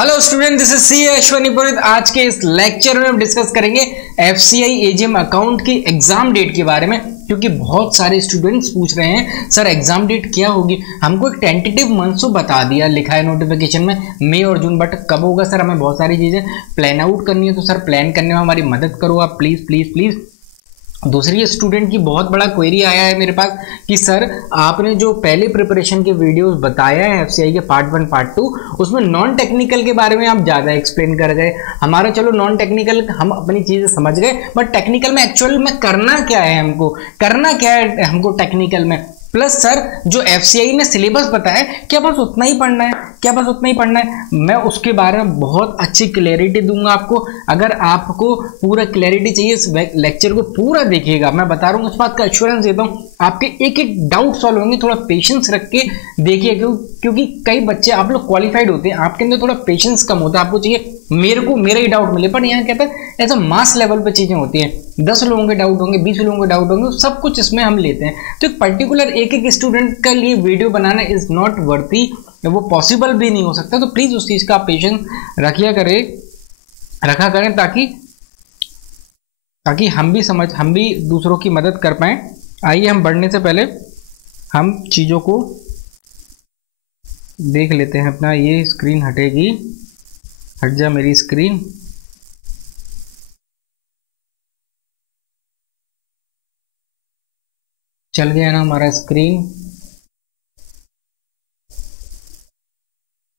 Hello student, this is C Ashwani Purohit. आज के इस लेक्चर में हम डिस्कस करेंगे एफसीआई एजीएम अकाउंट की एग्जाम डेट के बारे में, क्योंकि बहुत सारे स्टूडेंट्स पूछ रहे हैं सर एग्जाम डेट क्या होगी। हमको एक टेंटेटिव मंथ बता दिया, लिखा है नोटिफिकेशन में मई और जून, बट कब होगा सर? हमें बहुत सारी चीजें प्लान आउट करनी है, तो सर प्लान करने में हमारी मदद करो आप, प्लीज प्लीज प्लीज। दूसरी स्टूडेंट की बहुत बड़ा क्वेरी आया है मेरे पास कि सर आपने जो पहले प्रिपरेशन के वीडियोस बताया है एफसीआई के पार्ट 1 पार्ट 2, उसमें नॉन टेक्निकल के बारे में आप ज़्यादा एक्सप्लेन कर गए। हमारा चलो नॉन टेक्निकल हम अपनी चीज़ें समझ गए, बट टेक्निकल में एक्चुअल में करना क्या है, हमको टेक्निकल में। प्लस सर जो एफसीआई ने सिलेबस बताया क्या बस उतना ही पढ़ना है? क्या बस उतना ही पढ़ना है? मैं उसके बारे में बहुत अच्छी क्लैरिटी दूंगा आपको। अगर आपको पूरा क्लैरिटी चाहिए इस लेक्चर को पूरा देखिएगा, मैं बता रहा हूँ, इस बात का एश्योरेंस देता हूँ, आपके एक एक डाउट सॉल्व होंगे। थोड़ा पेशेंस रख के देखिए, क्योंकि कई बच्चे आप लोग क्वालिफाइड होते हैं, आपके अंदर थोड़ा पेशेंस कम होता है। आपको चाहिए मेरा ही डाउट मिले, पर यहाँ कहता है ऐसा मास लेवल पे चीजें होती हैं, 10 लोगों के डाउट होंगे, 20 लोगों के डाउट होंगे, सब कुछ इसमें हम लेते हैं। तो एक पर्टिकुलर एक स्टूडेंट के लिए video banana is not worthy, वो पॉसिबल भी नहीं हो सकता। तो प्लीज उस चीज का पेशेंस रखा करें ताकि हम भी दूसरों की मदद कर पाए। आइए हम बढ़ने से पहले हम चीजों को देख लेते हैं। अपना ये स्क्रीन हटेगी, हट जा मेरी स्क्रीन। चल गया ना हमारा स्क्रीन।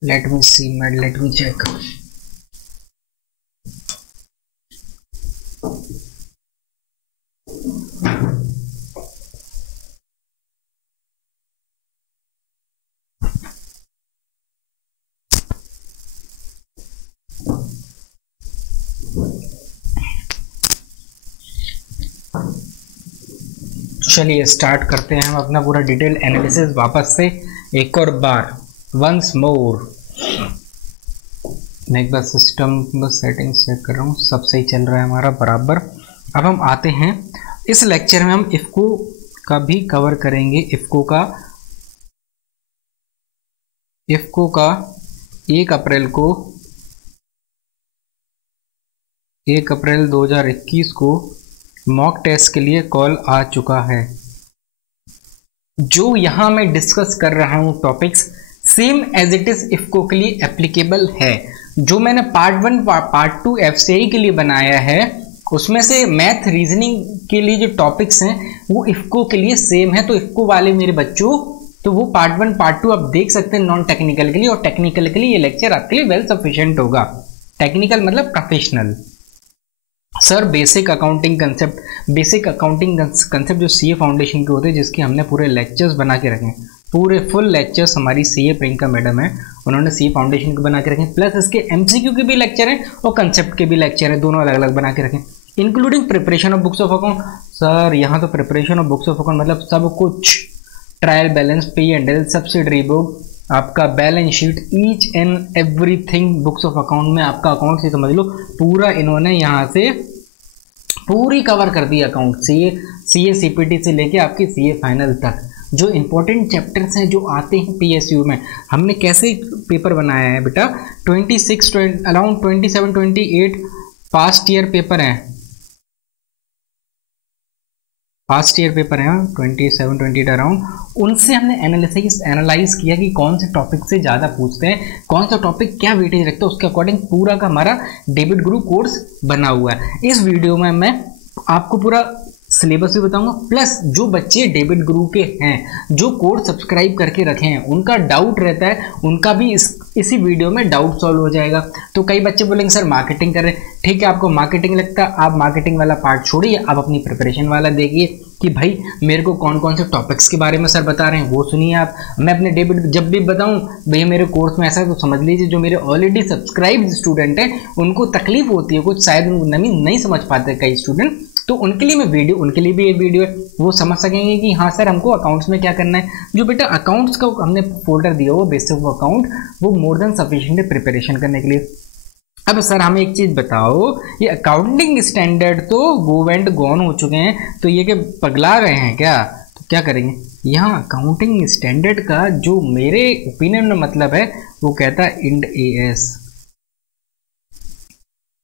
Let me check. चलिए स्टार्ट करते हैं हम अपना पूरा डिटेल एनालिसिस वापस से एक और बार, वंस मोर। मैं एक बार सिस्टम बस सेटिंग्स चेक कर रहा हूँ, सब सही चल रहा है हमारा बराबर। अब हम आते हैं इस लेक्चर में, हम इफको का भी कवर करेंगे। इफको का 1 अप्रैल 2021 को मॉक टेस्ट के लिए कॉल आ चुका है। जो यहां मैं डिस्कस कर रहा हूं topics same as it is IFFCO के लिए एप्लीकेबल है। जो मैंने पार्ट 1 पार्ट 2 एफसीआई के लिए बनाया है, उसमें से मैथ रीजनिंग के लिए जो टॉपिक्स हैं वो इफको के लिए सेम है। तो इफको वाले मेरे बच्चों, तो वो पार्ट 1 पार्ट 2 आप देख सकते हैं नॉन टेक्निकल के लिए, और टेक्निकल के लिए ये लेक्चर आपके लिए वेल सफिशिएंट होगा। टेक्निकल मतलब professional. Sir basic accounting concept जो सीए फाउंडेशन के होते हैं, जिसके हमने पूरे लेक्चर्स बना के रखे हैं, पूरे फुल लेक्चर्स हमारी सीए प्रियंका मैडम है, उन्होंने सीए फाउंडेशन के बना के रखे हैं। प्लस इसके एमसीक्यू के भी लेक्चर हैं और कंसेप्ट के भी लेक्चर हैं, दोनों अलग अलग बना के रखें, including preparation of books of account. Sir यहाँ तो preparation of books of account मतलब सब कुछ, trial balance, P&L, subsidiary book, आपका balance sheet, each and everything books of account में आपका अकाउंट से समझ लो पूरा इन्होंने यहाँ से पूरी कवर कर दी। अकाउंट सीए सीपीटी से लेके आपकी सीए फाइनल तक जो इंपॉर्टेंट चैप्टर्स हैं जो आते हैं पीएसयू में, हमने कैसे पेपर बनाया है बेटा। 26 अराउंड 27-28 पास्ट ईयर पेपर हैं, 27-28 अराउंड। उनसे हमने एनालाइज किया कि कौन से टॉपिक से ज़्यादा पूछते हैं, कौन सा टॉपिक क्या वेटेज रखता है, उसके अकॉर्डिंग पूरा का हमारा डेबिट ग्रुप कोर्स बना हुआ है। इस वीडियो में मैं आपको पूरा सिलेबस भी बताऊंगा, प्लस जो बच्चे डेबिट ग्रुप के हैं, जो कोर्स सब्सक्राइब करके रखे हैं, उनका डाउट रहता है, उनका भी इसी वीडियो में डाउट सॉल्व हो जाएगा। तो कई बच्चे बोलेंगे सर मार्केटिंग कर रहे हैं, ठीक है, आपको मार्केटिंग लगता है, आप मार्केटिंग वाला पार्ट छोड़िए, आप अपनी प्रिपरेशन वाला देखिए कि भाई मेरे को कौन कौन से टॉपिक्स के बारे में सर बता रहे हैं, वो सुनिए आप। मैं अपने डेबिट जब भी बताऊं भैया मेरे कोर्स में ऐसा है, तो समझ लीजिए जो मेरे ऑलरेडी सब्सक्राइब स्टूडेंट हैं उनको तकलीफ होती है, कुछ शायद नहीं समझ पाते कई स्टूडेंट, तो उनके लिए भी ये वीडियो है, वो समझ सकेंगे कि हाँ सर हमको अकाउंट्स में क्या करना है। जो बेटा अकाउंट्स का हमने फोल्डर दिया हुआ बेसिक अकाउंट, वो मोर देन सफिशिएंट है प्रिपरेशन करने के लिए। अब सर हमें एक चीज बताओ, ये अकाउंटिंग स्टैंडर्ड तो गो एंड गॉन हो चुके हैं, तो ये क्या पगला गए हैं क्या? तो क्या करेंगे, यहाँ अकाउंटिंग स्टैंडर्ड का जो मेरे ओपिनियन में मतलब है वो कहता है Ind AS,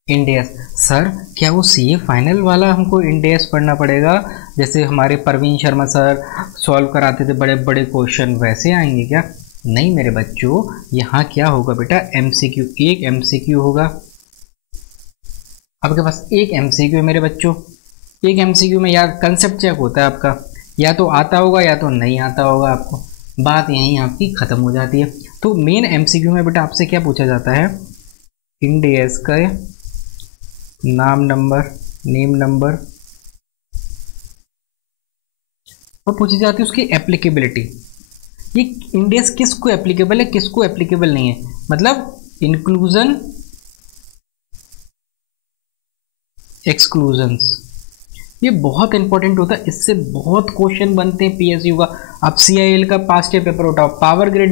Ind S. Sir क्या वो सीए फाइनल वाला हमको इंड एस पढ़ना पड़ेगा, जैसे हमारे परवीन शर्मा सर सॉल्व कराते थे बड़े बड़े क्वेश्चन वैसे आएंगे क्या? नहीं मेरे बच्चों, यहाँ क्या होगा बेटा, एमसीक्यू, एक एमसीक्यू होगा। आपके पास एक एमसीक्यू है मेरे बच्चों। एक एमसीक्यू में यार कंसेप्ट चेक होता है आपका, या तो आता होगा या तो नहीं आता होगा आपको, बात यहीं आपकी खत्म हो जाती है। तो मेन एमसीक्यू में बेटा आपसे क्या पूछा जाता है, इंड एस का नाम नंबर, नेम नंबर, और पूछी जाती है उसकी एप्लीकेबिलिटी। ये इंड एस किसको एप्लीकेबल है, किसको एप्लीकेबल नहीं है, मतलब इंक्लूजन एक्सक्लूजन्स, ये बहुत इंपॉर्टेंट होता है, इससे बहुत क्वेश्चन बनते हैं पीएसयू का। अब सीआईएल का पास्ट ईयर पेपर उठाओ, पावर ग्रिड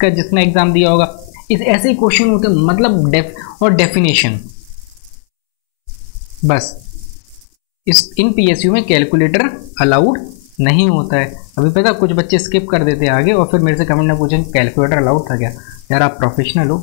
का जिसने एग्जाम दिया होगा, इस ऐसे ही क्वेश्चन होते हैं, मतलब और डेफिनेशन। बस इस इन पीएसयू में कैलकुलेटर अलाउड नहीं होता है। अभी पता कुछ बच्चे स्किप कर देते हैं आगे और फिर मेरे से कमेंट में पूछें कैलकुलेटर अलाउड था क्या? यार आप प्रोफेशनल हो,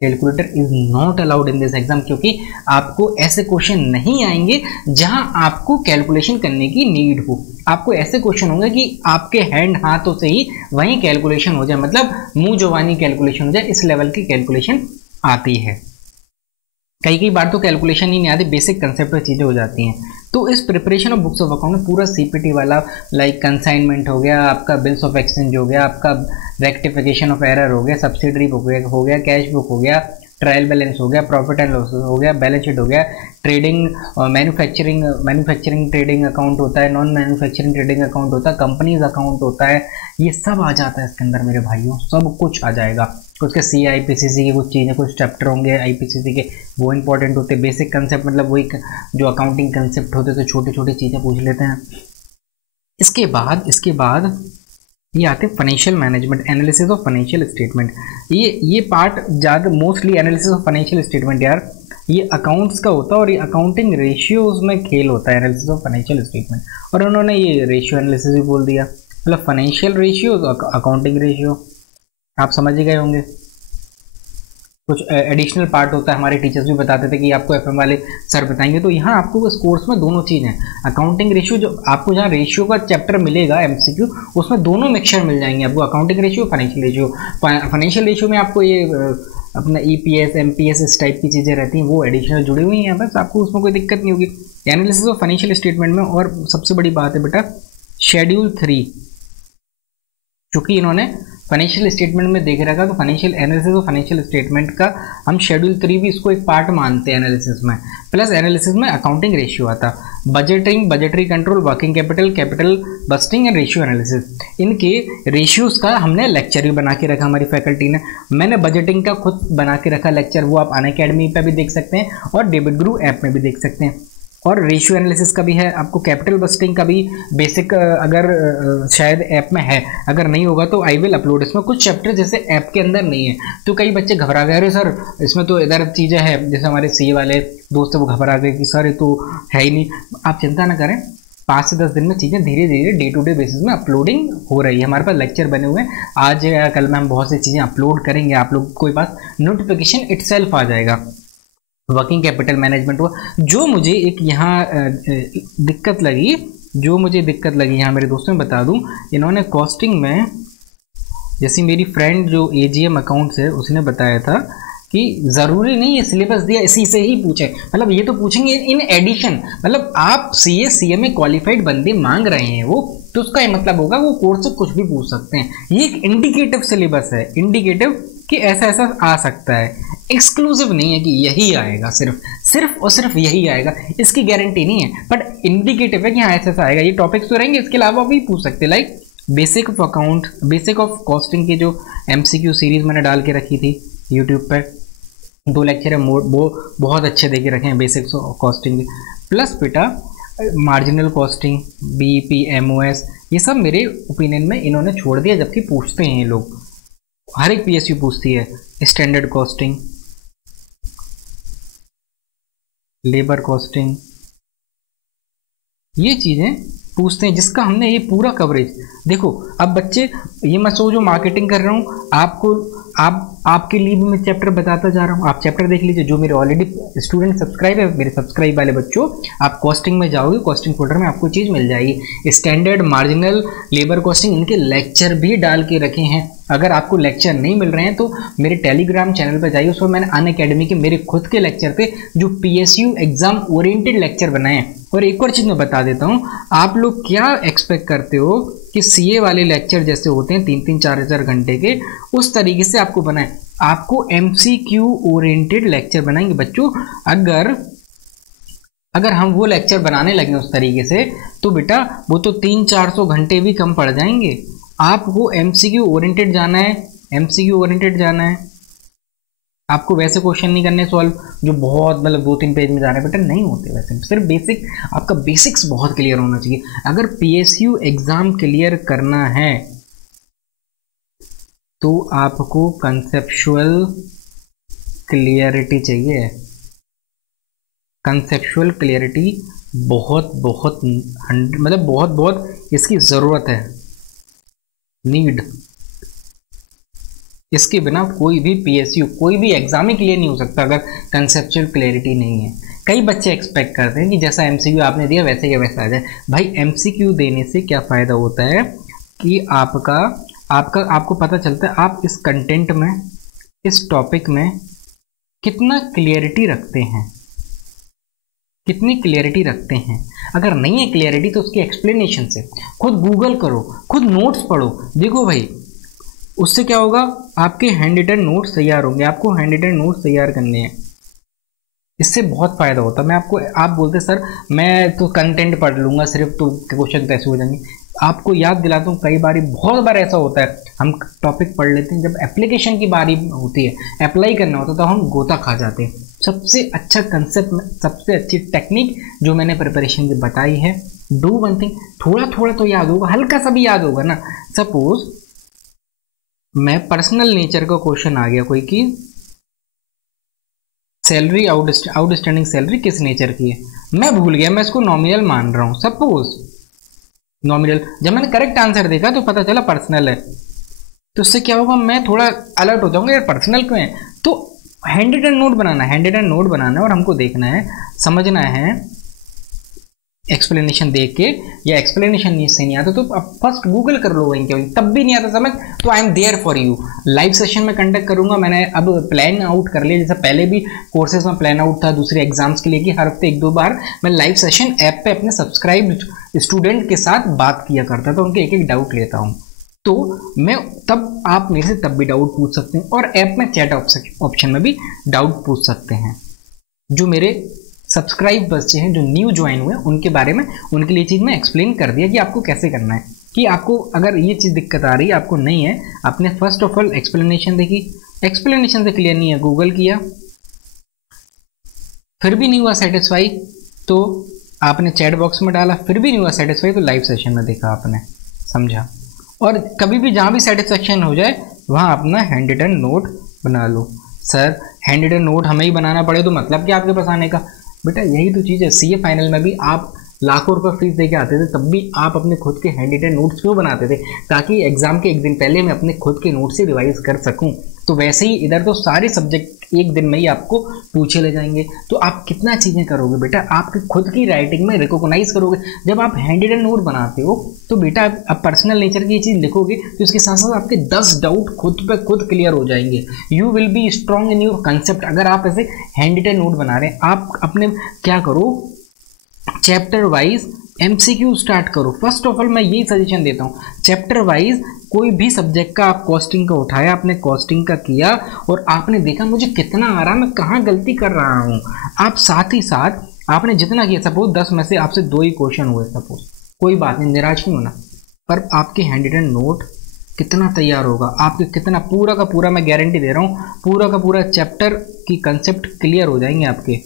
calculator is not allowed in this exam, क्योंकि आपको ऐसे क्वेश्चन नहीं आएंगे जहां आपको कैलकुलेशन करने की नीड हो। आपको ऐसे क्वेश्चन होंगे कि आपके हैंड हाथों से ही वहीं कैलकुलेशन हो जाए, मतलब मुंह जुबानी कैलकुलेशन हो जाए, इस लेवल की कैलकुलेशन आती है। कई बार तो कैलकुलेशन ही नहीं आती, बेसिक कंसेप्ट चीज़ें हो जाती हैं। तो इस preparation of books of account में पूरा सीपीटी वाला, लाइक कंसाइनमेंट हो गया आपका, बिल्स ऑफ एक्सचेंज हो गया आपका, रेक्टिफिकेशन ऑफ एरर हो गया, सब्सिडरी हो गया, कैश बुक हो गया, ट्रायल बैलेंस हो गया, प्रॉफिट एंड लॉस हो गया, बैलेंस शीट हो गया, ट्रेडिंग, मैन्युफैक्चरिंग ट्रेडिंग अकाउंट होता है, नॉन मैन्युफैक्चरिंग ट्रेडिंग अकाउंट होता है, कंपनीज अकाउंट होता है, ये सब आ जाता है इसके अंदर मेरे भाइयों, सब कुछ आ जाएगा। उसके सी आईपीसीसी की कुछ चीज़ें, कुछ चैप्टर होंगे आईपीसीसी के, वो इंपॉर्टेंट होते हैं। बेसिक कंसेप्ट मतलब वही जो अकाउंटिंग कंसेप्ट होते तो छोटे छोटे चीज़ें पूछ लेते हैं। इसके बाद ये आते हैं financial management, analysis of financial statement. ये पार्ट ज़्यादा mostly analysis of financial statement यार ये अकाउंट्स का होता है, और ये अकाउंटिंग रेशियोज में खेल होता है एनालिसिस ऑफ फाइनेंशियल स्टेटमेंट, और उन्होंने ये रेशियो एनालिसिस भी बोल दिया, मतलब फाइनेंशियल रेशियो, अकाउंटिंग रेशियो, आप समझ ही गए होंगे। कुछ एडिशनल पार्ट होता है, हमारे टीचर्स भी बताते थे कि आपको एफएम वाले सर बताएंगे, तो यहाँ आपको इस कोर्स में दोनों चीज़ हैं, अकाउंटिंग रेशियो, जो आपको जहाँ रेशियो का चैप्टर मिलेगा एमसीक्यू, उसमें दोनों मिक्सचर मिल जाएंगे आपको, accounting ratio, financial ratio. Financial ratio में आपको ये अपना ईपीएस एमपीएस इस टाइप की चीज़ें रहती हैं, वो एडिशनल जुड़ी हुई हैं, बस आपको उसमें कोई दिक्कत नहीं होगी। एनालिसिस ऑफ फाइनेंशियल स्टेटमेंट में और सबसे बड़ी बात है बेटा शेड्यूल 3, चूँकि इन्होंने फाइनेंशियल स्टेटमेंट में देख रखा, तो फाइनेंशियल एनालिसिस और फाइनेंशियल स्टेटमेंट का हम शेड्यूल 3 भी इसको एक पार्ट मानते हैं एनालिसिस में। प्लस एनालिसिस में अकाउंटिंग रेशियो आता, budgeting, budgetary control, working capital, capital budgeting and ratio analysis. इनके रेशियोज का हमने लेक्चर भी बना के रखा हमारी फैकल्टी ने, मैंने बजटिंग का खुद बना के रखा लेक्चर, वो आप अनअकैडमी पे भी देख सकते हैं और डेबिट गुरु ऐप में भी देख सकते हैं। और रेशियो एनालिसिस का भी है आपको, कैपिटल बस्टिंग का भी बेसिक अगर शायद ऐप में है, अगर नहीं होगा तो आई विल अपलोड। इसमें कुछ चैप्टर जैसे ऐप के अंदर नहीं है, तो कई बच्चे घबरा गए, अरे सर इसमें तो इधर चीज़ें हैं, जैसे हमारे सीए वाले दोस्त वो घबरा गए कि सर ये तो है ही नहीं। आप चिंता ना करें, 5 से 10 दिन में चीज़ें धीरे धीरे डे टू डे बेसिस में अपलोडिंग हो रही है, हमारे पास लेक्चर बने हुए हैं, आज या कल में हम बहुत सी चीज़ें अपलोड करेंगे, आप लोग के पास नोटिफिकेशन इटसेल्फ आ जाएगा। वर्किंग कैपिटल मैनेजमेंट हुआ, जो मुझे एक यहाँ दिक्कत लगी, यहाँ मेरे दोस्तों में बता दूं, इन्होंने कॉस्टिंग में, जैसे मेरी फ्रेंड जो एजीएम अकाउंट्स है उसने बताया था कि ज़रूरी नहीं है सिलेबस दिया इसी से ही पूछे, मतलब ये तो पूछेंगे इन एडिशन, मतलब आप सीए सीए में क्वालिफाइड बंदे मांग रहे हैं वो, तो उसका ये मतलब होगा वो कोर्स से कुछ भी पूछ सकते हैं। ये एक इंडिकेटिव सिलेबस है, इंडिकेटिव कि ऐसा ऐसा आ सकता है, एक्सक्लूसिव नहीं है कि यही आएगा, सिर्फ और सिर्फ यही आएगा, इसकी गारंटी नहीं है, बट इंडिकेटिव है कि हाँ ऐसा ऐसा आएगा। ये टॉपिक्स तो रहेंगे, इसके अलावा भी पूछ सकते हैं, like basic of account, basic of costing की जो एमसीक्यू सीरीज मैंने डाल के रखी थी यूट्यूब पे, 2 लेक्चर है, वो बहुत अच्छे दे के रखे हैं बेसिक्स ऑफ कॉस्टिंग के। प्लस बेटा मार्जिनल कॉस्टिंग, बीपीएमओएस, ये सब मेरे ओपिनियन में इन्होंने छोड़ दिया, जबकि पूछते हैं ये लोग, हर एक पीएसयू पूछती है। स्टैंडर्ड कॉस्टिंग, लेबर कॉस्टिंग, ये चीज़ें पूछते हैं, जिसका हमने ये पूरा कवरेज। देखो अब बच्चे ये मत सोचो मार्केटिंग कर रहा हूँ, आपको आपके लिए भी मैं चैप्टर बताता जा रहा हूँ, आप चैप्टर देख लीजिए। जो मेरे ऑलरेडी स्टूडेंट सब्सक्राइब है, मेरे सब्सक्राइब वाले बच्चों, आप कॉस्टिंग में जाओगे, कॉस्टिंग फोल्डर में आपको चीज़ मिल जाएगी। स्टैंडर्ड, मार्जिनल, लेबर कॉस्टिंग, इनके लेक्चर भी डाल के रखे हैं। अगर आपको लेक्चर नहीं मिल रहे हैं तो मेरे टेलीग्राम चैनल पर जाइए, उसमें मैंने अनअकैडमी के मेरे खुद के लेक्चर थे जो PSU एग्जाम ओरिएंटेड लेक्चर बनाए हैं। और एक और चीज़ मैं बता देता हूँ, आप लोग क्या एक्सपेक्ट करते हो कि CA वाले लेक्चर जैसे होते हैं 3-3, 4-4 घंटे के, उस तरीके से आपको बनाए। आपको MCQ ओरिएंटेड लेक्चर बनाएंगे बच्चों। अगर हम वो लेक्चर बनाने लगे उस तरीके से तो बेटा वो तो 300-400 घंटे भी कम पड़ जाएंगे। आपको MCQ ओरिएंटेड जाना है, MCQ ओरिएंटेड जाना है। आपको वैसे क्वेश्चन नहीं करने सॉल्व जो बहुत मतलब 2-3 पेज में जा रहे हैं, बेटा नहीं होते वैसे। सिर्फ बेसिक, आपका बेसिक्स बहुत क्लियर होना चाहिए। अगर PSU एग्जाम क्लियर करना है तो आपको कंसेप्चुअल क्लियरिटी चाहिए। कंसेप्चुअल क्लियरिटी बहुत मतलब बहुत इसकी ज़रूरत है, नीड। इसके बिना कोई भी PSU, कोई भी एग्जाम ही क्लियर नहीं हो सकता अगर कंसेप्चुअल क्लैरिटी नहीं है। कई बच्चे एक्सपेक्ट करते हैं कि जैसा MCQ आपने दिया वैसे के वैसा आ जाए। भाई MCQ देने से क्या फ़ायदा होता है कि आपको पता चलता है आप इस कंटेंट में, इस टॉपिक में कितना क्लियरिटी रखते हैं, कितनी क्लियरिटी रखते हैं। अगर नहीं है क्लियरिटी तो उसकी एक्सप्लेनेशन से खुद गूगल करो, खुद नोट्स पढ़ो। देखो भाई, उससे क्या होगा, आपके हैंड रिटन नोट्स तैयार होंगे। आपको हैंड रिटन नोट्स तैयार करने हैं, इससे बहुत फ़ायदा होता है। आप बोलते सर मैं तो कंटेंट पढ़ लूँगा सिर्फ, तो क्वेश्चन कैसे हो जाएंगे। आपको याद दिलाता हूँ, कई बार बहुत बार ऐसा होता है हम टॉपिक पढ़ लेते हैं, जब एप्लीकेशन की बारी होती है, अप्लाई करना होता है, तो हम गोता खा जाते हैं। सबसे अच्छा कंसेप्ट, सबसे अच्छी टेक्निक जो मैंने प्रिपरेशन की बताई है, डू वन थिंग, थोड़ा थोड़ा तो याद होगा, हल्का सा भी याद होगा ना। सपोज मैं पर्सनल नेचर का क्वेश्चन आ गया कोई कि सैलरी, आउटस्टैंडिंग सैलरी किस नेचर की है, मैं भूल गया, मैं इसको नॉमिनल मान रहा हूं। सपोज नॉमिनल, जब मैंने करेक्ट आंसर देखा तो पता चला पर्सनल है, तो उससे क्या होगा, मैं थोड़ा अलर्ट हो जाऊंगा, यार पर्सनल क्यों है। तो हैंड रिटन नोट बनाना है और हमको देखना है, समझना है, एक्सप्लेनेशन देख के, या एक्सप्लेनेशन से नहीं आता तो अब फर्स्ट गूगल कर लो वहीं के वहीं, तब भी नहीं आता समझ तो I am there for you. Live session में कंडक्ट करूंगा, मैंने अब प्लान आउट कर लिया, जैसे पहले भी कोर्सेज में प्लान आउट था दूसरे एग्जाम्स के लिए कि हर हफ्ते 1-2 बार मैं लाइव सेशन ऐप पे अपने सब्सक्राइब स्टूडेंट के साथ बात किया करता था, उनके एक डाउट लेता हूँ। तो मैं तब, आप मेरे से तब भी डाउट पूछ सकते हैं, और ऐप में चैट ऑप्शन में भी डाउट पूछ सकते हैं। जो मेरे सब्सक्राइब बच्चे हैं जो न्यू ज्वाइन हुए उनके बारे में, उनके लिए चीज़ मैं एक्सप्लेन कर दिया कि आपको कैसे करना है। कि आपको अगर ये चीज़ दिक्कत आ रही है, आपको नहीं है, आपने फर्स्ट ऑफ ऑल एक्सप्लेनेशन देखी, एक्सप्लेनेशन से क्लियर नहीं है, गूगल किया, फिर भी नहीं हुआ सेटिस्फाई तो आपने चैट बॉक्स में डाला, फिर भी नहीं हुआ सेटिस्फाई तो लाइव सेशन में देखा आपने, समझा। और कभी भी जहाँ भी सेटिस्फेक्शन हो जाए वहाँ अपना हैंड रिटन नोट बना लो। सर हैंड रिटन नोट हमें ही बनाना पड़े तो मतलब क्या आपके पास आने का, बेटा यही तो चीज़ है। CA फाइनल में भी आप लाखों रुपए फीस दे के आते थे, तब भी आप अपने खुद के हैंड रिटन नोट्स क्यों बनाते थे, ताकि एग्जाम के एक दिन पहले मैं अपने खुद के नोट्स से रिवाइज कर सकूं। तो वैसे ही इधर तो सारे सब्जेक्ट एक दिन में ही आपको पूछे ले जाएंगे, तो आप कितना चीज़ें करोगे बेटा, आपके खुद की राइटिंग में रिकॉग्नाइज करोगे। जब आप हैंड रिटन नोट बनाते हो तो बेटा आप पर्सनल नेचर की चीज़ लिखोगे तो इसके साथ साथ आपके 10 डाउट खुद पे खुद क्लियर हो जाएंगे। You will be strong in your concept. अगर आप ऐसे हैंड रिटन नोट बना रहे हैं, आप अपने क्या करो, चैप्टर वाइज MCQ स्टार्ट करो। फर्स्ट ऑफ ऑल मैं यही सजेशन देता हूँ, चैप्टर वाइज कोई भी सब्जेक्ट का आप कॉस्टिंग का उठाया, आपने कॉस्टिंग का किया और आपने देखा मुझे कितना आ रहा है, मैं कहाँ गलती कर रहा हूँ। आप साथ ही साथ आपने जितना किया, सपोज 10 में से आपसे 2 ही क्वेश्चन हुए, सपोज कोई बात नहीं, निराश नहीं होना, पर आपके हैंड रिटन नोट कितना तैयार होगा, आपके कितना पूरा का पूरा, मैं गारंटी दे रहा हूँ, पूरा का पूरा चैप्टर की कंसेप्ट क्लियर हो जाएंगे, आपके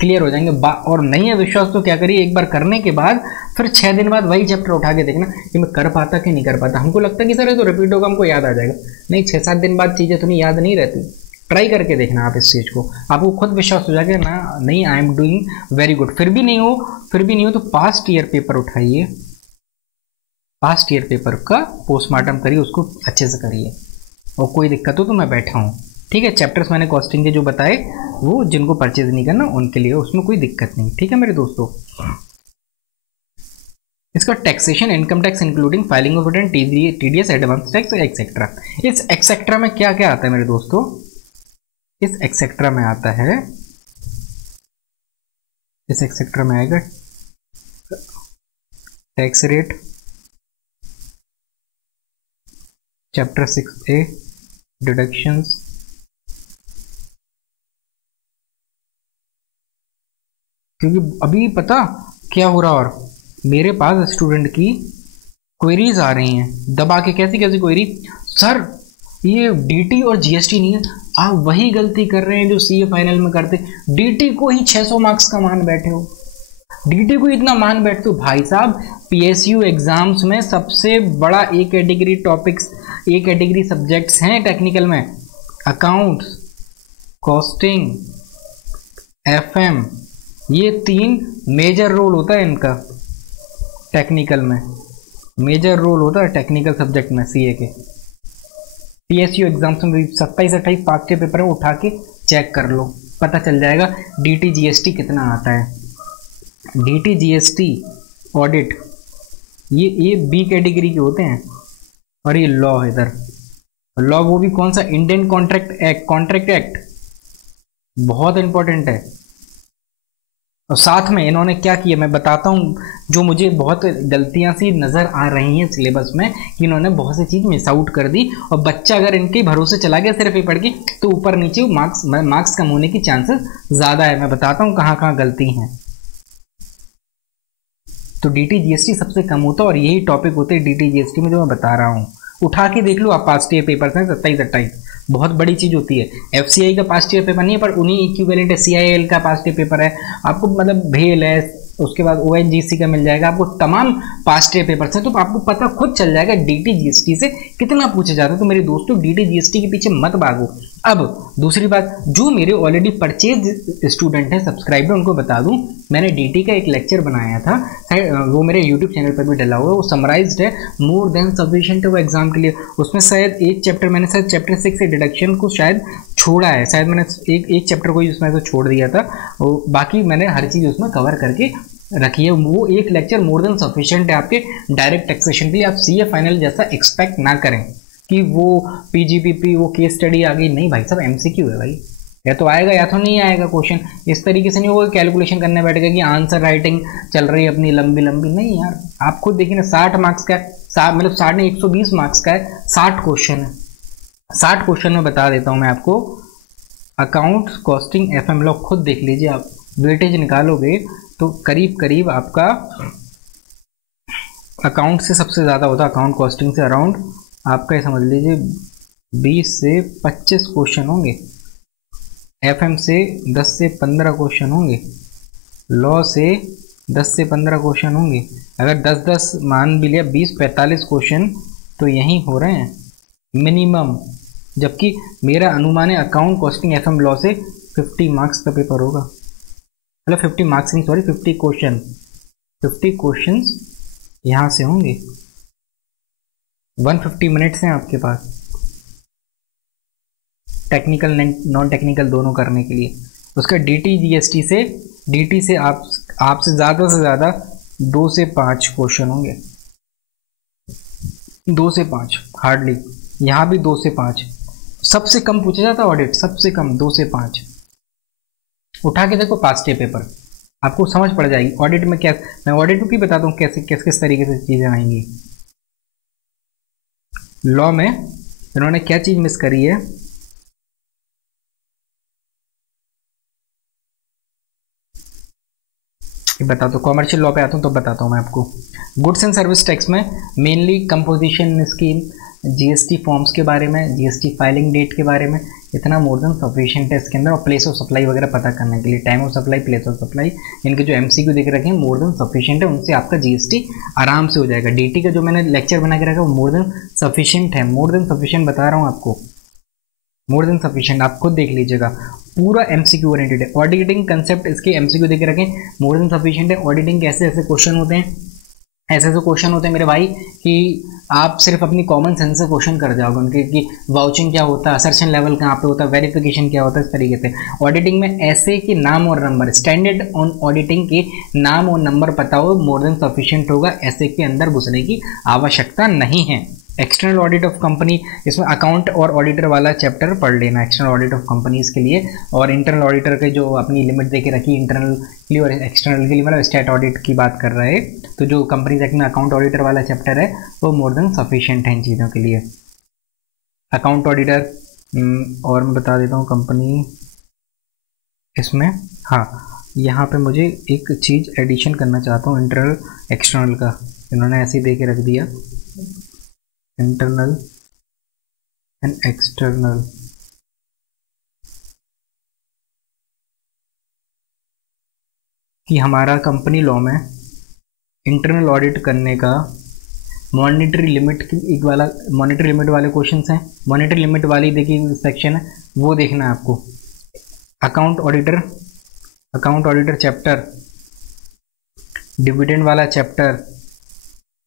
क्लियर हो जाएंगे। और नहीं है विश्वास तो क्या करिए, एक बार करने के बाद फिर 6 दिन बाद वही चैप्टर उठा के देखना कि मैं कर पाता कि नहीं कर पाता। हमको लगता है कि सर ये तो रिपीट होगा, हमको याद आ जाएगा, नहीं, 6-7 दिन बाद चीज़ें तो नहीं याद नहीं रहती। ट्राई करके देखना आप इस चीज़ को, आपको खुद विश्वास हो जाएगा ना, नहीं I am doing very good. फिर भी नहीं हो तो पास्ट ईयर पेपर उठाइए, पास्ट ईयर पेपर का पोस्टमार्टम करिए, उसको अच्छे से करिए, और कोई दिक्कत हो तो मैं बैठा हूँ, ठीक है। चैप्टर्स मैंने कॉस्टिंग के जो बताए वो जिनको परचेज नहीं करना उनके लिए, उसमें कोई दिक्कत नहीं, ठीक है मेरे दोस्तों। इसका taxation, income tax including filing of return, TDS, advance tax etcetera. इस एक्सेट्रा में क्या क्या आता है मेरे दोस्तों? इस एक्सेट्रा में आता है, इस एक्सेट्रा में आएगा tax rate, chapter 6A deductions, क्योंकि अभी पता क्या हो रहा, और मेरे पास स्टूडेंट की क्वेरीज आ रही हैं दबा के। कैसी कैसी क्वेरी? सर ये डीटी और जीएसटी नहीं है, आप वही गलती कर रहे हैं जो सीए फाइनल में करते। डीटी को ही 600 मार्क्स का मान बैठे हो, डीटी को इतना मान बैठते हो। भाई साहब पीएसयू एग्जाम्स में सबसे बड़ा A category topics, A category subjects हैं टेक्निकल में, अकाउंट्स, कॉस्टिंग, एफएम, ये 3 मेजर रोल होता है इनका टेक्निकल में, मेजर रोल होता है टेक्निकल सब्जेक्ट में सीए के। पीएसयू एग्जाम्स में 27-28 पास के पेपर में उठा के चेक कर लो, पता चल जाएगा डीटी जीएसटी कितना आता है। डीटी जीएसटी ऑडिट ये बी कैटेगरी के होते हैं, और ये लॉ है इधर, लॉ वो भी कौन सा? इंडियन कॉन्ट्रैक्ट एक्ट बहुत इंपॉर्टेंट है। और साथ में इन्होंने क्या किया मैं बताता हूँ, जो मुझे बहुत गलतियां सी नज़र आ रही हैं सिलेबस में कि इन्होंने बहुत सी चीज़ मिस आउट कर दी, और बच्चा अगर इनके भरोसे चला गया सिर्फ ये पढ़ के तो ऊपर नीचे मार्क्स कम होने की चांसेस ज़्यादा है। मैं बताता हूँ कहाँ कहाँ गलती हैं। तो डीटी जीएसटी सबसे कम होता है, और यही टॉपिक होते हैं डीटी जीएसटी में जो मैं बता रहा हूँ। उठा के देख लो आप, पास्ट ईयर पेपर हैं 27-28, बहुत बड़ी चीज़ होती है। एफसीआई का पास्ट ईयर पेपर नहीं है, पर उन्हीं इक्विवेलेंट है। सीआईएल का पास्ट ईयर पेपर है आपको, मतलब भेल है, उसके बाद ओएनजीसी का मिल जाएगा आपको, तमाम पास्ट ईयर पेपर से, तो आपको पता खुद चल जाएगा डीटी जीएसटी से कितना पूछा जाता है। तो मेरे दोस्तों डीटी जीएसटी के पीछे मत भागो। अब दूसरी बात, जो मेरे ऑलरेडी परचेज स्टूडेंट हैं, सब्सक्राइबर, उनको बता दूं, मैंने डीटी का एक लेक्चर बनाया था, वो मेरे यूट्यूब चैनल पर भी डला हुआ है, वो समराइज्ड है, मोर देन सफिशिएंट है वो एग्जाम के लिए। उसमें शायद एक चैप्टर मैंने शायद चैप्टर 6 से डिडक्शन को शायद छोड़ा है, शायद मैंने एक चैप्टर को ही उसमें से छोड़ दिया था, बाकी मैंने हर चीज़ उसमें कवर करके रखी है। वो एक लेक्चर मोर देन सफिशिएंट है आपके डायरेक्ट टैक्सेशन के लिए। आप सीए फाइनल जैसा एक्सपेक्ट ना करें कि वो पीजीपीपी वो केस स्टडी आ गई, नहीं भाई साहब एमसीक्यू है भाई, या तो आएगा या तो नहीं आएगा क्वेश्चन। इस तरीके से नहीं होगा कैलकुलेशन करने बैठेगा कि आंसर राइटिंग चल रही है अपनी लंबी लंबी, नहीं यार। आप खुद देखिए ना, 60 मार्क्स का है, मतलब 60 नहीं 120 मार्क्स का है, 60 क्वेश्चन है। 60 क्वेश्चन में बता देता हूँ मैं आपको, अकाउंट्स, कॉस्टिंग, एफएम लॉ खुद देख लीजिए आप, वेटेज निकालोगे तो करीब करीब आपका अकाउंट से सबसे ज़्यादा होता है, अकाउंट कॉस्टिंग से अराउंड आपका ये समझ लीजिए 20 से 25 क्वेश्चन होंगे, एफएम से 10 से 15 क्वेश्चन होंगे, लॉ से 10 से 15 क्वेश्चन होंगे। अगर 10-10 मान भी लिया 20-45 क्वेश्चन तो यहीं हो रहे हैं मिनिमम, जबकि मेरा अनुमान है अकाउंट, कॉस्टिंग, एफएम लॉ से 50 मार्क्स का पेपर होगा, मतलब 50 मार्क्स नहीं सॉरी 50 क्वेश्चन यहाँ से होंगे। 150 मिनट्स हैं आपके पास टेक्निकल नॉन टेक्निकल दोनों करने के लिए। उसका डीटी से आपसे ज़्यादा 2 से 5 क्वेश्चन होंगे, 2 से 5 हार्डली, यहाँ भी 2 से 5 सबसे कम पूछा जाता है ऑडिट, सबसे कम 2 से 5। उठा के देखो पास्ट ईयर पेपर, आपको समझ पड़ जाएगी ऑडिट में क्या। मैं ऑडिट में भी बताता हूँ कैसे किस तरीके से चीज़ें आएंगी। लॉ में इन्होंने क्या चीज़ मिस करी है, बताता हूँ। कॉमर्शियल लॉ पे आता हूँ तो बताता हूँ मैं आपको। गुड्स एंड सर्विस टैक्स में mainly composition scheme, GST forms के बारे में, जीएसटी फाइलिंग डेट के बारे में, इतना मोर देन सफिशिएंट है इसके अंदर। और प्लेस ऑफ सप्लाई वगैरह पता करने के लिए, time of supply, place of supply, इनके जो एमसीक्यू देख रखे हैं मोर देन सफिशिएंट है, उनसे आपका जीएसटी आराम से हो जाएगा। डीटी का जो मैंने लेक्चर बना के रखा है वो मोर देन सफिशिएंट है, मोर देन सफिशिएंट बता रहा हूँ आपको, मोर देन सफिशिएंट, आप खुद देख लीजिएगा, पूरा एमसीक्यू ओरिएंटेड है। ऑडिटिंग कंसेप्ट इसके एमसीक्यू देख के रखें, मोर देन सफिशिएंट है। ऑडिटिंग कैसे ऐसे क्वेश्चन होते हैं, ऐसे ऐसे क्वेश्चन होते हैं मेरे भाई कि आप सिर्फ अपनी कॉमन सेंस से क्वेश्चन कर जाओगे उनके कि वाउचिंग क्या होता है, असर्शन लेवल कहाँ पे होता है, वेरिफिकेशन क्या होता है, इस तरीके से। ऑडिटिंग में ऐसे कि नाम और नंबर, स्टैंडर्ड ऑन ऑडिटिंग के नाम और नंबर पता हो मोर देन सफिशिएंट होगा, ऐसे के अंदर घुसने की आवश्यकता नहीं है। एक्सटर्नल ऑडिट ऑफ कंपनी, इसमें अकाउंट और ऑडिटर वाला चैप्टर पढ़ लेना एक्सटर्नल ऑडिट ऑफ कंपनीज के लिए। और इंटरनल ऑडिटर के जो अपनी लिमिट देके रखी इंटरनल के लिए और एक्सटर्नल के लिए, मतलब स्टेट ऑडिट की बात कर रहे हैं, तो जो कंपनीज एक्ट में अकाउंट ऑडिटर वाला चैप्टर है वो मोर देन सफिशिएंट है इन चीज़ों के लिए। अकाउंट ऑडिटर, और मैं बता देता हूँ कंपनी इसमें, हाँ यहाँ पे मुझे एक चीज़ एडिशन करना चाहता हूँ इंटरनल एक्सटर्नल का, इन्होंने ऐसे ही दे के रख दिया इंटरनल एंड एक्सटर्नल। कि हमारा कंपनी लॉ में इंटरनल ऑडिट करने का मॉनिटरी लिमिट की एक वाला, मॉनिटरी लिमिट वाले क्वेश्चंस हैं, मॉनिटरी लिमिट वाली देखिए सेक्शन है वो देखना है आपको। अकाउंट ऑडिटर चैप्टर, डिविडेंड वाला चैप्टर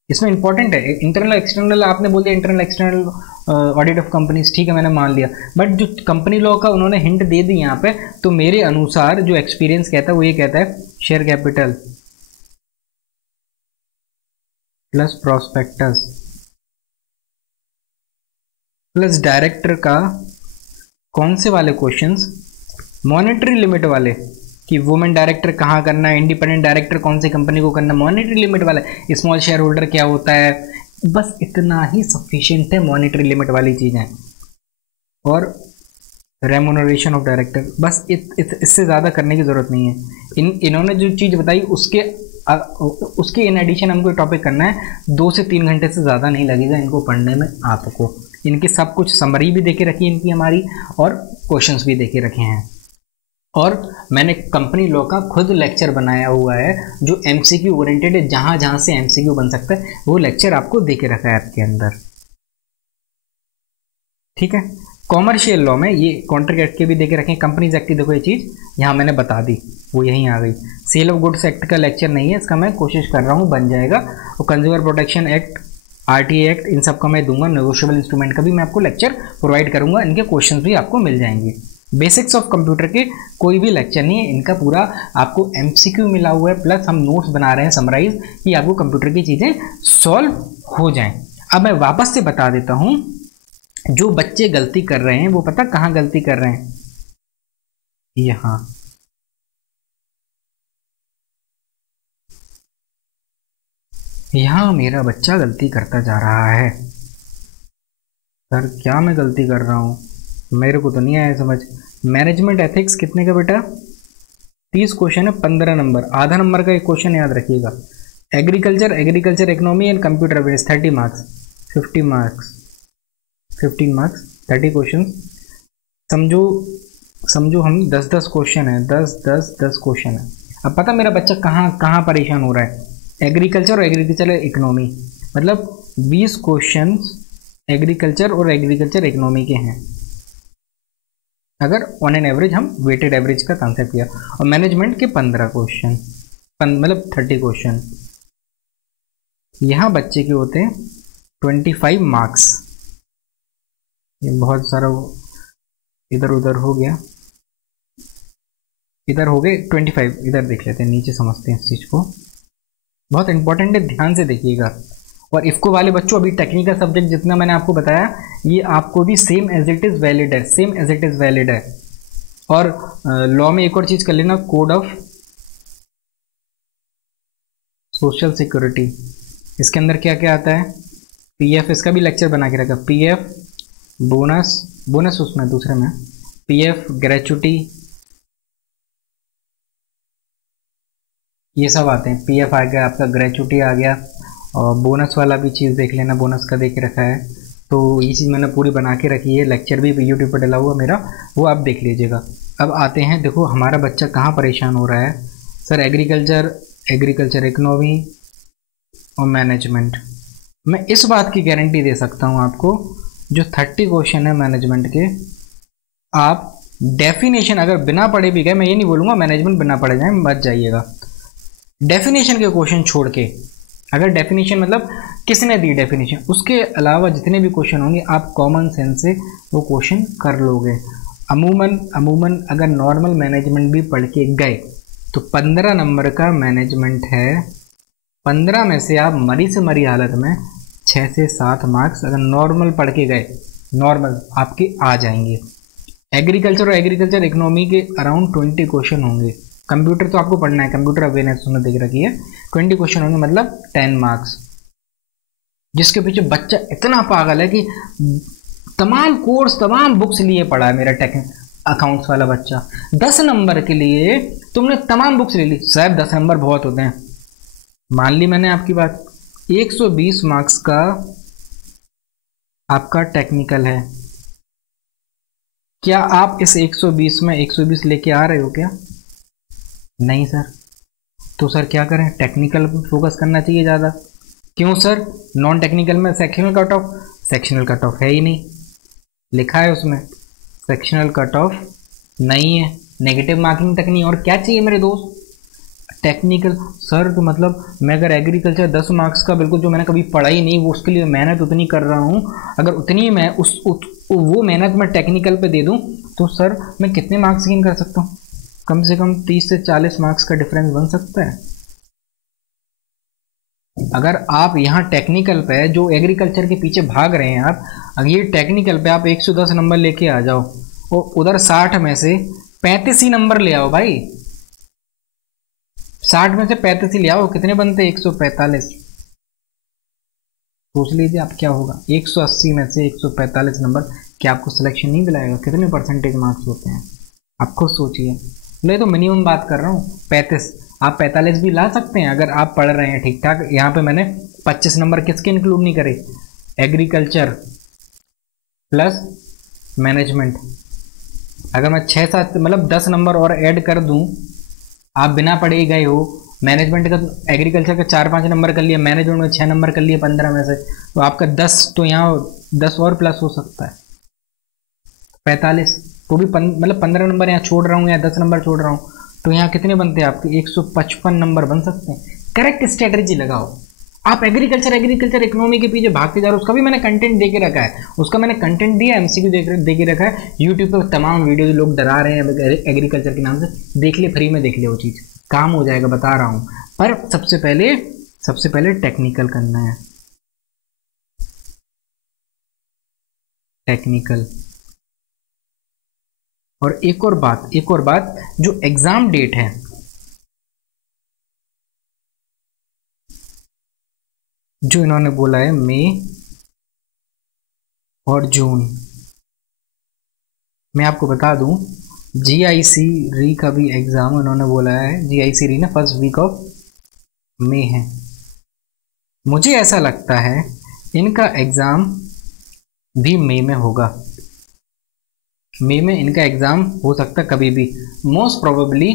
इसमें इंपॉर्टेंट है। इंटरनल एक्सटर्नल आपने बोल दिया internal external audit of companies, ठीक है मैंने मान लिया, बट जो कंपनी लॉ का उन्होंने हिंट दे दी यहाँ पे, तो मेरे अनुसार जो एक्सपीरियंस कहता है वो ये कहता है share capital plus prospectus plus director का कौन से वाले क्वेश्चंस, मॉनेटरी लिमिट वाले, कि वुमेन डायरेक्टर कहाँ करना है, इंडिपेंडेंट डायरेक्टर कौन सी कंपनी को करना है, मॉनेटरी लिमिट वाला, स्मॉल शेयर होल्डर क्या होता है, बस इतना ही सफिशिएंट है मॉनेटरी लिमिट वाली चीज़ें। और रेमुनरेशन ऑफ डायरेक्टर, बस इससे ज़्यादा करने की ज़रूरत नहीं है। इन्होंने जो चीज़ बताई उसके इन एडिशन हमको टॉपिक करना है, 2 से 3 घंटे से ज़्यादा नहीं लगेगा इनको पढ़ने में आपको। इनकी सब कुछ समरी भी देके रखी है इनकी हमारी, और क्वेश्चंस भी देके रखे हैं। और मैंने कंपनी लॉ का खुद लेक्चर बनाया हुआ है जो एमसीक्यू ओरिएंटेड है, जहां जहां से एमसीक्यू बन सकता है वो लेक्चर आपको देके रखा है आपके अंदर, ठीक है। कॉमर्शियल लॉ में ये कॉन्ट्रैक्ट एक्ट के भी देके रखे हैं, कंपनीज एक्ट की देखो ये चीज़ यहाँ मैंने बता दी, वो यहीं आ गई। सेल ऑफ गुड्स एक्ट का लेक्चर नहीं है, इसका मैं कोशिश कर रहा हूँ बन जाएगा। और consumer protection act, RTA act, इन सब का मैं दूंगा। नेगोशिएबल इंस्ट्रूमेंट का भी मैं आपको लेक्चर प्रोवाइड करूंगा, इनके क्वेश्चन भी आपको मिल जाएंगे। बेसिक्स ऑफ कंप्यूटर के कोई भी लेक्चर नहीं है, इनका पूरा आपको एमसीक्यू मिला हुआ है, प्लस हम नोट्स बना रहे हैं समराइज कि आपको कंप्यूटर की चीज़ें सॉल्व हो जाएं। अब मैं वापस से बता देता हूं, जो बच्चे गलती कर रहे हैं वो पता कहाँ गलती कर रहे हैं, यहाँ मेरा बच्चा गलती करता जा रहा है। सर क्या मैं गलती कर रहा हूँ, मेरे को तो नहीं आया समझ। मैनेजमेंट एथिक्स कितने का बेटा, 30 क्वेश्चन है, 15 नंबर, आधा नंबर का एक क्वेश्चन याद रखिएगा। Agriculture economy and computer awareness 30 marks, 15 marks 30 question. समझो हम 10 क्वेश्चन है, 10 क्वेश्चन है। अब पता मेरा बच्चा कहाँ परेशान हो रहा है, एग्रीकल्चर और एग्रीकल्चर इकोनॉमी, मतलब 20 क्वेश्चन एग्रीकल्चर और एग्रीकल्चर इकोनॉमी के हैं, अगर ऑन एन एवरेज हम वेटेड एवरेज का कंसेप्ट किया। और मैनेजमेंट के 15 क्वेश्चन, मतलब 30 क्वेश्चन। यहाँ बच्चे के होते हैं 25 मार्क्स। ये बहुत सारा इधर उधर हो गया, इधर हो गए 25, इधर देख लेते हैं, नीचे समझते हैं इस चीज़ को, बहुत इंपॉर्टेंट है, ध्यान से देखिएगा। और इफको वाले बच्चों, अभी टेक्निकल सब्जेक्ट जितना मैंने आपको बताया ये आपको भी same as it is valid है। और लॉ में एक और चीज़ कर लेना, कोड ऑफ सोशल सिक्योरिटी, इसके अंदर क्या क्या आता है, पीएफ, इसका भी लेक्चर बना के रखा, पीएफ, बोनस उसमें दूसरे में, पीएफ, ग्रेचुटी, ये सब आते हैं। पीएफ आ गया आपका, ग्रेचुटी आ गया, और बोनस वाला भी चीज़ देख लेना, बोनस का देख के रखा है। तो ये चीज़ मैंने पूरी बना के रखी है, लेक्चर भी यूट्यूब पर डला हुआ मेरा, वो आप देख लीजिएगा। अब आते हैं, देखो हमारा बच्चा कहाँ परेशान हो रहा है, सर एग्रीकल्चर इकोनॉमी और मैनेजमेंट। मैं इस बात की गारंटी दे सकता हूँ आपको, जो 30 क्वेश्चन है मैनेजमेंट के, आप डेफिनेशन अगर बिना पढ़े भी गए, मैं ये नहीं बोलूँगा मैनेजमेंट बिना पढ़े जाए, मत जाइएगा, डेफिनेशन के क्वेश्चन छोड़ के अगर डेफिनेशन मतलब किसने दी डेफिनेशन, उसके अलावा जितने भी क्वेश्चन होंगे आप कॉमन सेंस से वो क्वेश्चन कर लोगे। अमूमन अगर नॉर्मल मैनेजमेंट भी पढ़ के गए तो 15 नंबर का मैनेजमेंट है। 15 में से आप मरी से मरी हालत में 6 से 7 मार्क्स अगर नॉर्मल पढ़ के गए, नॉर्मल आपके आ जाएंगे। एग्रीकल्चर और एग्रीकल्चर इकोनॉमी के अराउंड 20 क्वेश्चन होंगे। कंप्यूटर तो आपको पढ़ना है, कंप्यूटर अवेयरनेस उसने देख रखी है, 20 क्वेश्चन होंगे मतलब 10 मार्क्स। जिसके पीछे बच्चा इतना पागल है कि तमाम कोर्स तमाम बुक्स लिए पढ़ा है, मेरा टेक अकाउंट्स वाला बच्चा 10 नंबर के लिए तुमने तमाम बुक्स ले ली। साहब 10 नंबर बहुत होते हैं, मान ली मैंने आपकी बात। 120 मार्क्स का आपका टेक्निकल है, क्या आप इस 120 में 120 लेके आ रहे हो क्या? नहीं सर। तो सर क्या करें, टेक्निकल फोकस करना चाहिए ज़्यादा। क्यों सर? नॉन टेक्निकल में सेक्शनल कट ऑफ है ही नहीं, लिखा है उसमें सेक्शनल कट ऑफ नहीं है, नेगेटिव मार्किंग तक नहीं। और क्या चाहिए मेरे दोस्त? टेक्निकल। सर तो मतलब मैं अगर एग्रीकल्चर 10 मार्क्स का बिल्कुल जो मैंने कभी पढ़ा ही नहीं, वो उसके लिए मेहनत उतनी कर रहा हूँ, अगर उतनी मैं वो मेहनत मैं टेक्निकल पे दे दूँ तो सर मैं कितने मार्क्स गेन कर सकता हूँ? कम से कम 30 से 40 मार्क्स का डिफरेंस बन सकता है। अगर आप यहाँ टेक्निकल पे जो एग्रीकल्चर के पीछे भाग रहे हैं आप, अगर ये टेक्निकल पे आप 110 नंबर लेके आ जाओ और उधर 60 में से 35 ही नंबर ले आओ भाई। 60 में से 35 ही ले आओ, कितने बनते? 145। सोच लीजिए आप क्या होगा। 180 में से 145 नंबर, क्या आपको सिलेक्शन नहीं दिलाएगा? कितने परसेंटेज मार्क्स होते हैं आप खुद सोचिए। मैं तो मिनिमम बात कर रहा हूँ 35, आप 45 भी ला सकते हैं अगर आप पढ़ रहे हैं ठीक ठाक। यहाँ पे मैंने 25 नंबर किसके इंक्लूड नहीं करे? Agriculture plus management. अगर मैं 6-7 मतलब 10 नंबर और ऐड कर दूं, आप बिना पढ़े ही गए हो। मैनेजमेंट का एग्रीकल्चर का 4-5 नंबर कर लिया, मैनेजमेंट में 6 नंबर कर लिए 15 में से, तो आपका 10 तो यहाँ 10 और प्लस हो सकता है 45। तो भी मतलब 15 नंबर यहाँ छोड़ रहा हूँ या 10 नंबर छोड़ रहा हूँ, तो यहाँ कितने बनते हैं आपके? 155 नंबर बन सकते हैं। करेक्ट स्ट्रेटजी लगाओ। आप एग्रीकल्चर इकोनॉमी के पीछे भागते जा रहे हो। उसका भी मैंने कंटेंट दे के रखा है, उसका मैंने कंटेंट दिया, एमसीक्यू दे के रखा है यूट्यूब पर। तमाम वीडियो लोग डरा रहे हैं एग्रीकल्चर के नाम से, देख ले, फ्री में देख ले, वो चीज़ काम हो जाएगा, बता रहा हूँ। पर सबसे पहले टेक्निकल करना है, टेक्निकल। और एक और बात, जो एग्जाम डेट है, जो इन्होंने बोला है मई और जून, मैं आपको बता दूं जीआईसी री का भी एग्जाम उन्होंने बोला है। जीआईसी री ना फर्स्ट वीक ऑफ मई है। मुझे ऐसा लगता है इनका एग्जाम भी मई में होगा। मई में इनका एग्जाम हो सकता है कभी भी, मोस्ट प्रोबेबली।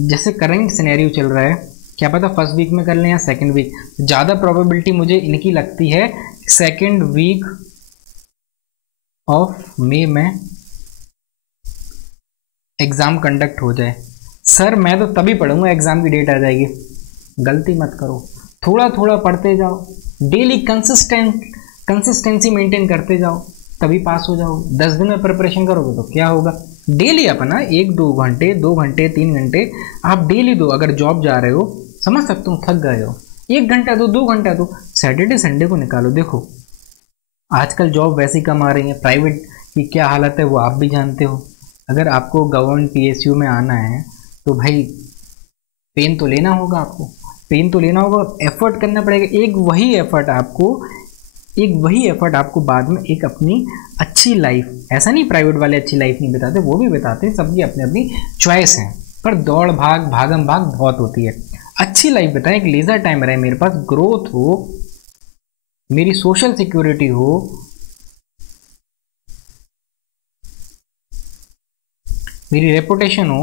जैसे करंट सिनेरियो चल रहा है, क्या पता फर्स्ट वीक में कर लें या सेकंड वीक। ज़्यादा प्रोबेबिलिटी मुझे इनकी लगती है सेकंड वीक ऑफ मई में एग्ज़ाम कंडक्ट हो जाए। सर मैं तो तभी पढ़ूंगा एग्ज़ाम की डेट आ जाएगी। गलती मत करो, थोड़ा थोड़ा पढ़ते जाओ, डेली कंसिस्टेंसी मेंटेन करते जाओ, तभी पास हो जाओ। 10 दिन में प्रिपरेशन करोगे तो क्या होगा? डेली अपना 1-2 घंटे 2 घंटे 3 घंटे आप डेली दो। अगर जॉब जा रहे हो, समझ सकता हूँ, थक गए हो, 1 घंटा दो, 2 घंटा दो, सैटरडे संडे को निकालो। देखो आजकल जॉब वैसी कम आ रही है, प्राइवेट की क्या हालत है वो आप भी जानते हो। अगर आपको गवर्नमेंट पीएसयू में आना है तो भाई पेन तो लेना होगा, आपको पेन तो लेना होगा, एफर्ट करना पड़ेगा। एक वही एफर्ट आपको बाद में एक अपनी अच्छी लाइफ, ऐसा नहीं प्राइवेट वाले अच्छी लाइफ नहीं बिताते, वो भी बिताते हैं, सबकी अपनी अपनी चॉइस है, पर दौड़ भाग भागम भाग बहुत होती है। अच्छी लाइफ बिताएं, एक लेजर टाइम रहे मेरे पास, ग्रोथ हो, मेरी सोशल सिक्योरिटी हो, मेरी रेपुटेशन हो,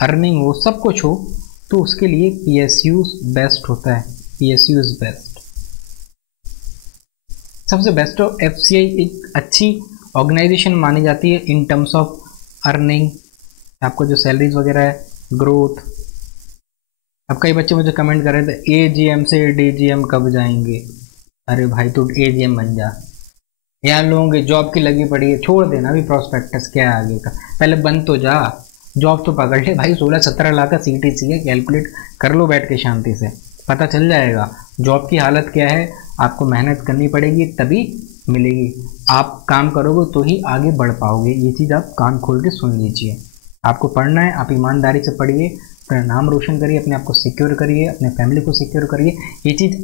अर्निंग हो, सब कुछ हो, तो उसके लिए पीएसयू बेस्ट होता है। पीएसयू इज बेस्ट, सबसे बेस्ट। हो एफसीआई एक अच्छी ऑर्गेनाइजेशन मानी जाती है इन टर्म्स ऑफ अर्निंग। आपको जो सैलरीज वगैरह है ग्रोथ। अब कई बच्चे मुझे कमेंट कर रहे थे एजीएम से डीजीएम कब जाएंगे। अरे भाई तू एजीएम बन जा, यहाँ लोगों की जॉब की लगी पड़ी है, छोड़ देना अभी प्रोस्पेक्टस क्या है आगे का, पहले बन तो जा, जॉब तो पकड़ ले भाई। 16-17 लाख का सीटीसी है, कैलकुलेट कर लो बैठ के शांति से, पता चल जाएगा जॉब की हालत क्या है। आपको मेहनत करनी पड़ेगी तभी मिलेगी, आप काम करोगे तो ही आगे बढ़ पाओगे। ये चीज़ आप कान खोल के सुन लीजिए। आपको पढ़ना है, आप ईमानदारी से पढ़िए, अपना नाम रोशन करिए, अपने आप को सिक्योर करिए, अपने फैमिली को सिक्योर करिए। ये चीज़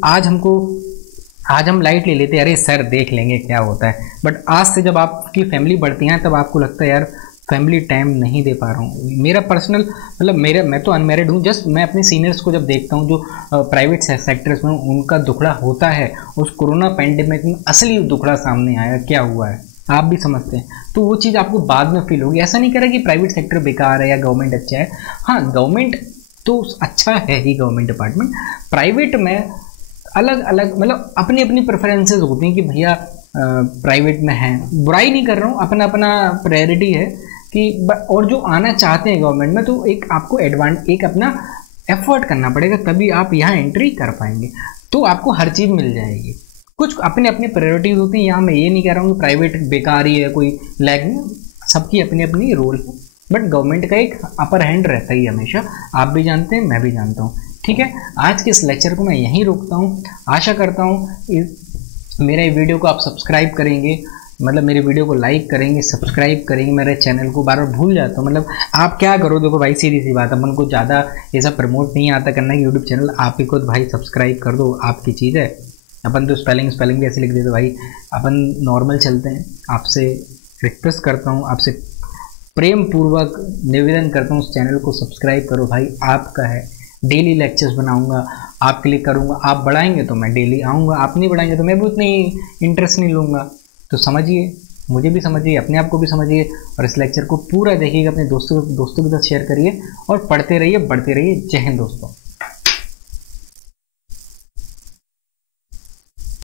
आज हम लाइट ले लेते हैं, अरे सर देख लेंगे क्या होता है, बट आज से जब आपकी फैमिली बढ़ती है तब आपको लगता है यार फैमिली टाइम नहीं दे पा रहा हूँ। मेरा पर्सनल मतलब मैं तो अनमैरिड हूँ, जस्ट मैं अपने सीनियर्स को जब देखता हूँ जो प्राइवेट सेक्टर्स में उनका दुखड़ा होता है, उस कोरोना पैंडेमिक में असली दुखड़ा सामने आया, क्या हुआ है आप भी समझते हैं। तो वो चीज़ आपको बाद में फील होगी। ऐसा नहीं कह रहा कि प्राइवेट सेक्टर बेकार है या गवर्नमेंट अच्छा है, हाँ गवर्नमेंट तो अच्छा है ही, गवर्नमेंट डिपार्टमेंट। प्राइवेट में अलग अलग मतलब अपनी अपनी प्रेफरेंसेस होती हैं कि भैया प्राइवेट में है, बुराई नहीं कर रहा हूँ, अपना अपना प्रायोरिटी है कि और जो आना चाहते हैं गवर्नमेंट में तो एक आपको एक अपना एफर्ट करना पड़ेगा, तभी आप यहाँ एंट्री कर पाएंगे, तो आपको हर चीज़ मिल जाएगी। कुछ अपने अपने प्रायोरिटीज होती हैं। यहाँ मैं ये नहीं कह रहा हूँ कि प्राइवेट बेकार ही है, कोई लैग नहीं, सबकी अपनी अपनी रोल है, बट गवर्नमेंट का एक अपर हैंड रहता ही हमेशा, आप भी जानते हैं मैं भी जानता हूँ। ठीक है, आज के इस लेक्चर को मैं यहीं रोकता हूँ। आशा करता हूँ मेरे वीडियो को आप सब्सक्राइब करेंगे, मतलब मेरे वीडियो को लाइक करेंगे, सब्सक्राइब करेंगे। मेरे चैनल को बार बार भूल जाता हूँ, मतलब आप क्या करो, देखो भाई सीधी सी बात, अपन को ज़्यादा ये सब प्रमोट नहीं आता करना कि यूट्यूब चैनल, आप ही खुद भाई सब्सक्राइब कर दो, आपकी चीज़ है। अपन तो स्पेलिंग भी ऐसे लिख देते भाई, अपन नॉर्मल चलते हैं। आपसे रिक्वेस्ट करता हूँ, आपसे प्रेम पूर्वक निवेदन करता हूँ, उस चैनल को सब्सक्राइब करो भाई, आपका है। डेली लेक्चर्स बनाऊंगा, आपके लिए करूंगा, आप बढ़ाएंगे तो मैं डेली आऊँगा, आप नहीं बढ़ाएंगे तो मैं भी उतनी इंटरेस्ट नहीं लूँगा। तो समझिए, मुझे भी समझिए, अपने आप को भी समझिए, और इस लेक्चर को पूरा देखिएगा, अपने दोस्तों के साथ शेयर करिए और पढ़ते रहिए, बढ़ते रहिए। जय हिंद दोस्तों।